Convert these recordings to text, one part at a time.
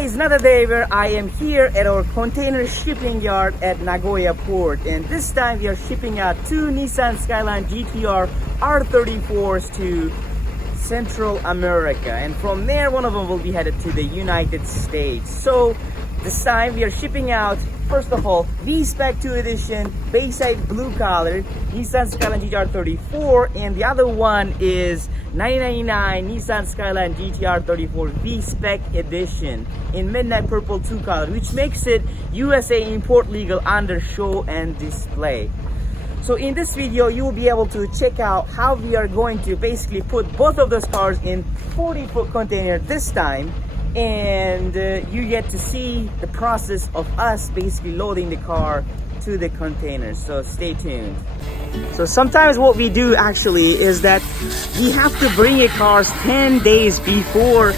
Today is another day where I am here at our container shipping yard at Nagoya port, and this time we are shipping out two Nissan Skyline GTR R34s to Central America, and from there one of them will be headed to the United States. So this time we are shipping out, first of all, Vspec 2 edition Baysideblue color Nissan Skyline GTR R34, and the other one is 1999 Nissan Skyline GTR R34 Vspec edition in midnight purple 2 color, which makes it USA import legal under show and display. So in this video you will be able to check out how we are going to basically put both of those cars in 40-foot container this time, and you get to see the process of us basically loading the car to the container. So stay tuned. So sometimes what we do actually is that we have to bring a car 10 days before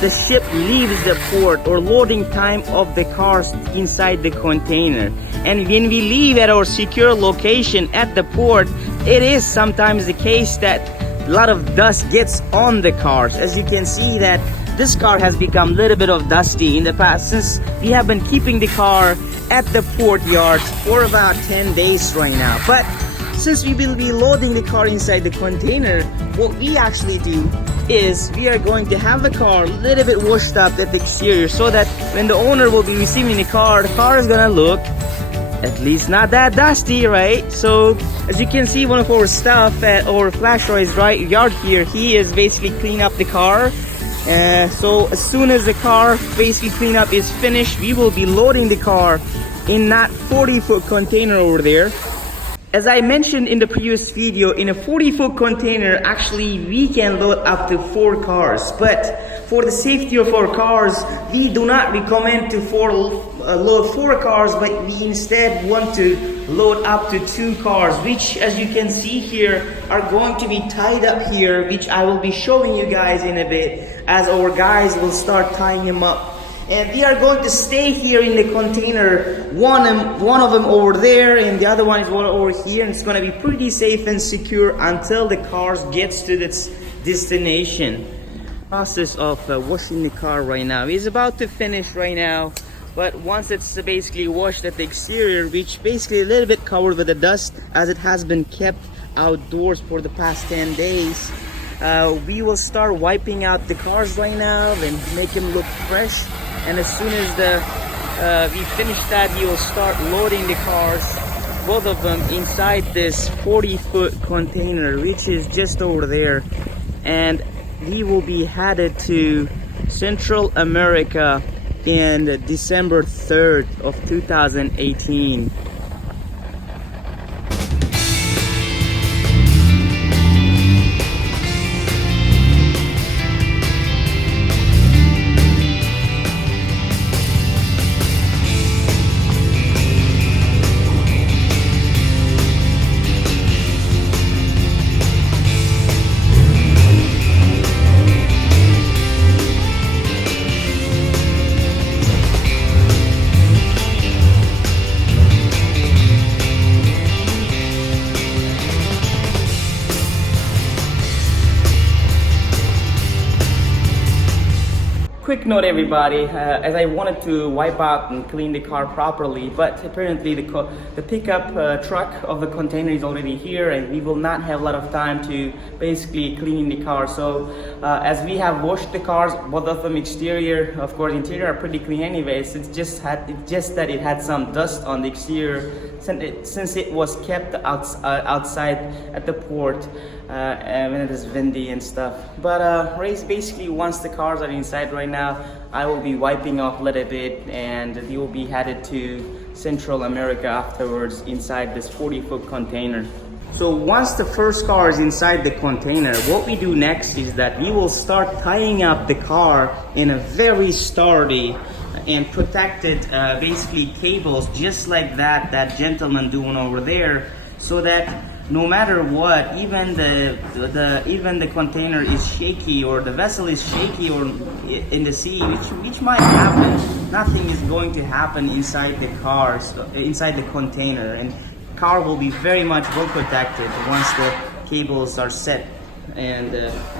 the ship leaves the port, or loading time of the cars inside the container. And when we leave at our secure location at the port, it is sometimes the case that a lot of dust gets on the cars. As you can see that this car has become a little bit of dusty in the past, since we have been keeping the car at the port yard for about 10 days right now. But since we will be loading the car inside the container, what we actually do is we are going to have the car a little bit washed up at the exterior, so that when the owner will be receiving the car is gonna look at least not that dusty, right? So as you can see, one of our staff at our Flash Roy's yard here, he is basically cleaning up the car. So as soon as the car basically cleanup is finished, we will be loading the car in that 40-foot container over there. As I mentioned in the previous video, in a 40-foot container, actually we can load up to 4 cars. But for the safety of our cars, we do not recommend to load 4 cars, but we instead want to load up to 2 cars, which, as you can see here, are going to be tied up here, which I will be showing you guys in a bit as our guys will start tying them up. And they are going to stay here in the container, one of them over there and the other one is over here, and it's going to be pretty safe and secure until the car gets to its destination. Process of washing the car right now is about to finish right now, but once it's basically washed at the exterior, which basically a little bit covered with the dust as it has been kept outdoors for the past 10 days, we will start wiping out the cars right now and make them look fresh. And as soon as we finish that, we will start loading the cars, both of them, inside this 40-foot container, which is just over there. And we will be headed to Central America in December 3rd of 2018. Quick note, everybody, as I wanted to wipe out and clean the car properly, but apparently the pickup truck of the container is already here, and we will not have a lot of time to basically clean the car. So as we have washed the cars, both of them exterior, of course interior are pretty clean anyways. It's just that it had some dust on the exterior since it was kept outside at the port when it is windy and stuff. But basically once the cars are inside right now, I will be wiping off a little bit, and we will be headed to Central America afterwards inside this 40-foot container. So once the first car is inside the container, what we do next is that we will start tying up the car in a very sturdy and protected basically cables, just like that gentleman doing over there, so that no matter what, even the container is shaky, or the vessel is shaky, or in the sea, which might happen, nothing is going to happen inside the cars, inside the container, and car will be very much well protected once the cables are set and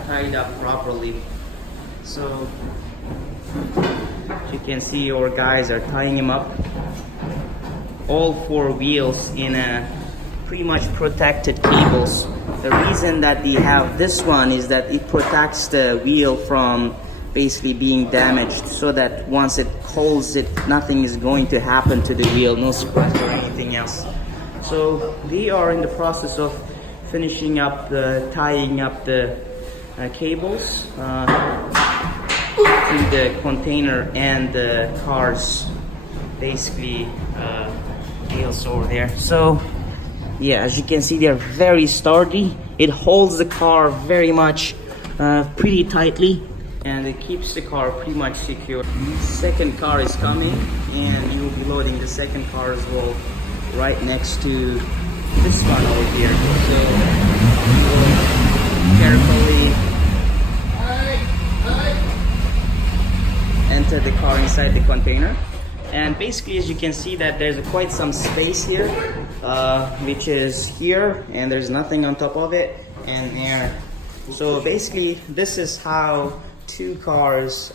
tied up properly. So As you can see, our guys are tying him up. All four wheels in a pretty much protected cables. The reason that they have this one is that it protects the wheel from basically being damaged, so that once it holds it, nothing is going to happen to the wheel, no scratch or anything else. So we are in the process of finishing up tying up the cables to the container and the car's basically wheels over there. So yeah, as you can see, they're very sturdy. It holds the car very much pretty tightly, and it keeps the car pretty much secure. Second car is coming, and you will be loading the second car as well right next to this one over here. So you will carefully enter the car inside the container. And basically, as you can see, that there's quite some space here, which is here, and there's nothing on top of it, and air. So basically, this is how two cars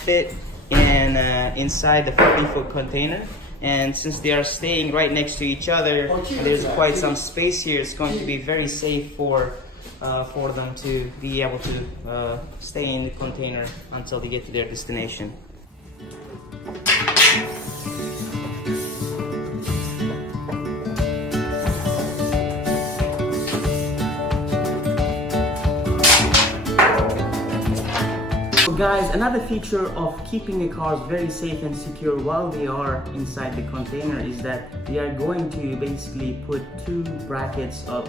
fit in inside the 40-foot container. And since they are staying right next to each other, and there's quite some space here, it's going to be very safe for them to be able to stay in the container until they get to their destination. So guys, another feature of keeping the cars very safe and secure while they are inside the container is that they are going to basically put two brackets of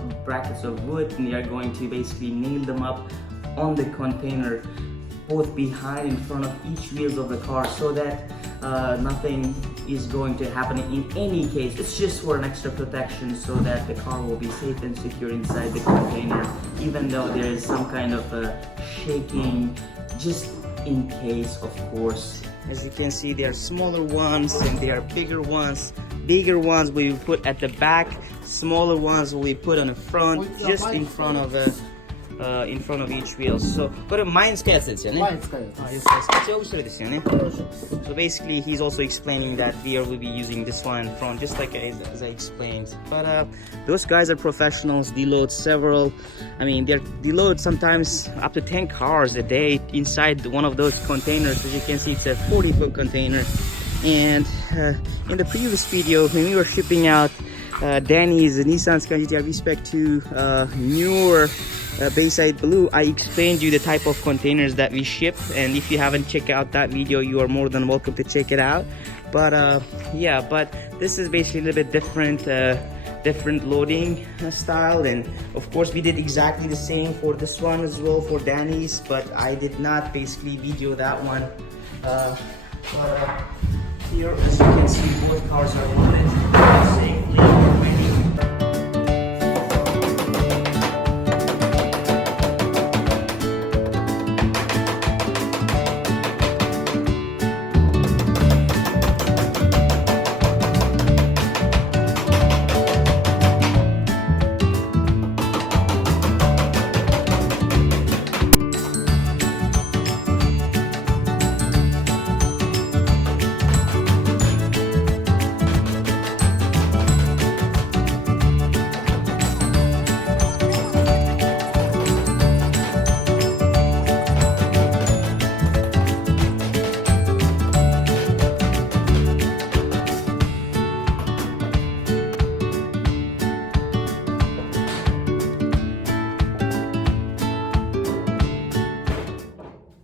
wood, and they are going to basically nail them up on the container, both behind and in front of each wheels of the car, so that nothing is going to happen in any case. It's just for an extra protection, so that the car will be safe and secure inside the container, even though there is some kind of shaking, just in case, of course. As you can see, there are smaller ones and there are bigger ones. Bigger ones we will put at the back, smaller ones we put on the front, just in front of each wheel. So, これ前に使うやつですよね。前に使うやつ。あ、一応後ろですよね。So basically, he's also explaining that we will be using this one in front, just like as I explained. But those guys are professionals. They load they load sometimes up to 10 cars a day inside one of those containers. As you can see, it's a 40-foot container. And in the previous video, when we were shipping out Danny's Nissan Skyline GTR Vspec to newer Baysideblue, I explained you the type of containers that we ship, and if you haven't checked out that video, you are more than welcome to check it out. But yeah, but this is basically a little bit different loading style, and of course we did exactly the same for this one as well for Danny's, but I did not basically video that one. Here, as you can see, both cars are loaded safely already.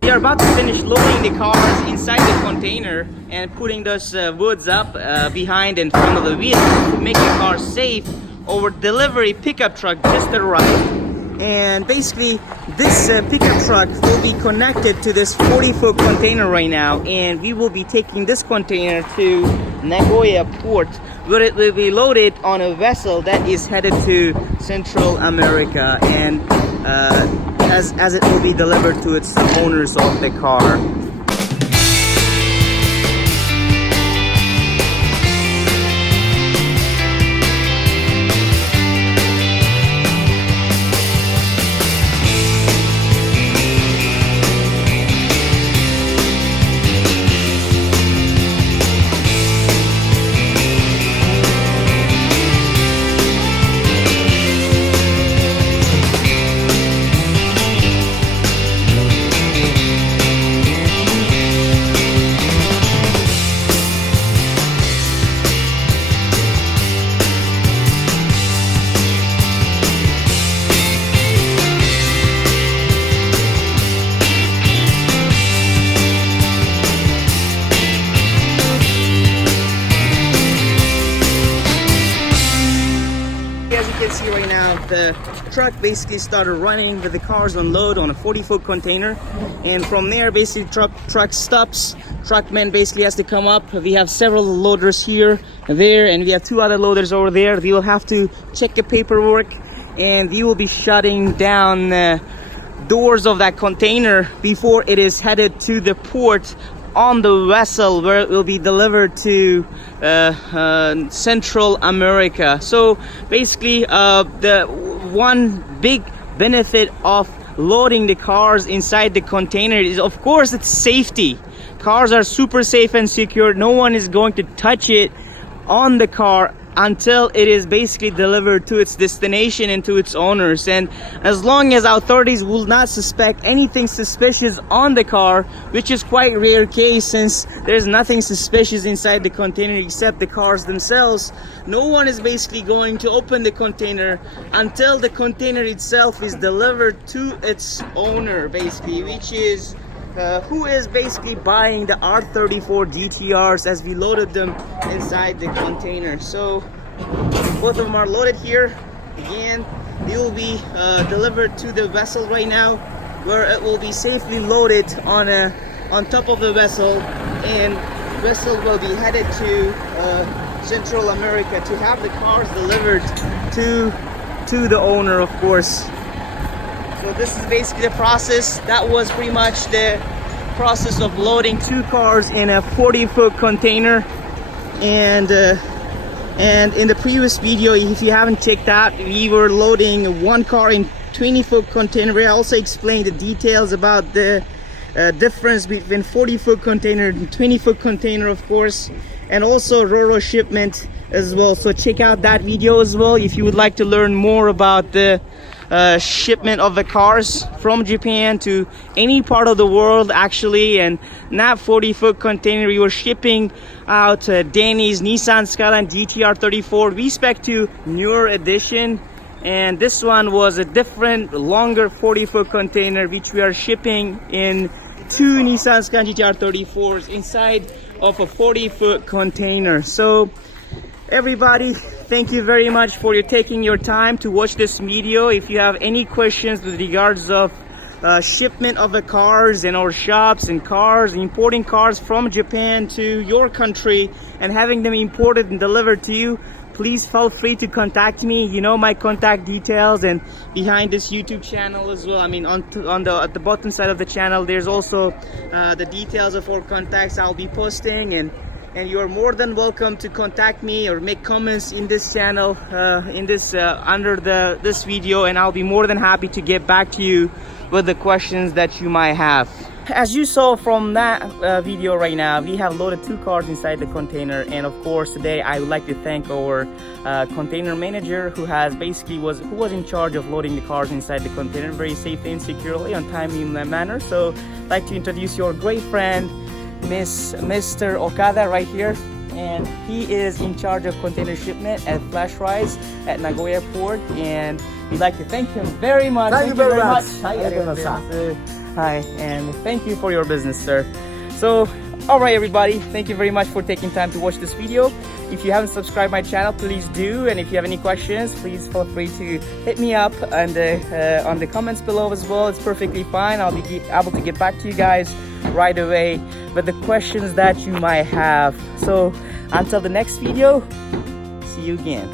We are about to finish loading the cars inside the container and putting those woods up behind and front of the wheel to make the car safe. Our delivery pickup truck just arrived, and basically this pickup truck will be connected to this 40-foot container right now, and we will be taking this container to Nagoya port, where it will be loaded on a vessel that is headed to Central America, and as it will be delivered to its owners of the car. As you can see right now, the truck basically started running with the cars on load on a 40-foot container, and from there basically truck stops. Truckman basically has to come up. We have several loaders here, there, and we have 2 other loaders over there. We will have to check the paperwork, and we will be shutting down doors of that container before it is headed to the port on the vessel, where it will be delivered to Central America. So basically the one big benefit of loading the cars inside the container is, of course, it's safety. Cars are super safe and secure. No one is going to touch it on the car until it is basically delivered to its destination and to its owners. And as long as authorities will not suspect anything suspicious on the car, which is quite rare case since there's nothing suspicious inside the container except the cars themselves, no one is basically going to open the container until the container itself is delivered to its owner, basically, which is who is basically buying the R34 GTRs as we loaded them inside the container. So both of them are loaded here. Again, they will be delivered to the vessel right now, where it will be safely loaded on top of the vessel, and the vessel will be headed to Central America to have the cars delivered to the owner, of course. So this is basically the process. That was pretty much the process of loading 2 cars in a 40-foot container. And in the previous video, if you haven't checked that, we were loading 1 car in 20-foot container. I also explained the details about the difference between 40-foot container and 20-foot container, of course, and also RoRo shipment as well. So check out that video as well if you would like to learn more about the shipment of the cars from Japan to any part of the world, actually. And not 40-foot container, we were shipping out Danny's Nissan Skyline GTR R34 Vspec to newer edition, and this one was a different, longer 40-foot container, which we are shipping in 2 Nissan Skyline GTR R34s inside of a 40-foot container. So everybody, thank you very much for taking your time to watch this video. If you have any questions with regards of shipment of the cars in our shops and cars, importing cars from Japan to your country and having them imported and delivered to you, please feel free to contact me. You know my contact details, and behind this YouTube channel as well. I mean, at the bottom side of the channel, there's also the details of our contacts I'll be posting, and you are more than welcome to contact me or make comments in this channel, under this video, and I'll be more than happy to get back to you with the questions that you might have. As you saw from that video right now, we have loaded 2 cars inside the container, and of course today I would like to thank our container manager who was in charge of loading the cars inside the container very safely and securely on timely manner. So I'd like to introduce your great friend, Mr. Okada, right here, and he is in charge of container shipment at Flash Rise at Nagoya port, and we'd like to thank him very much. Thank you very much. Hi, and thank you for your business, sir. So alright everybody, thank you very much for taking time to watch this video. If you haven't subscribed my channel, please do, and if you have any questions, please feel free to hit me up and on the comments below as well. It's perfectly fine. I'll be able to get back to you guys right away with the questions that you might have. So until the next video, see you again.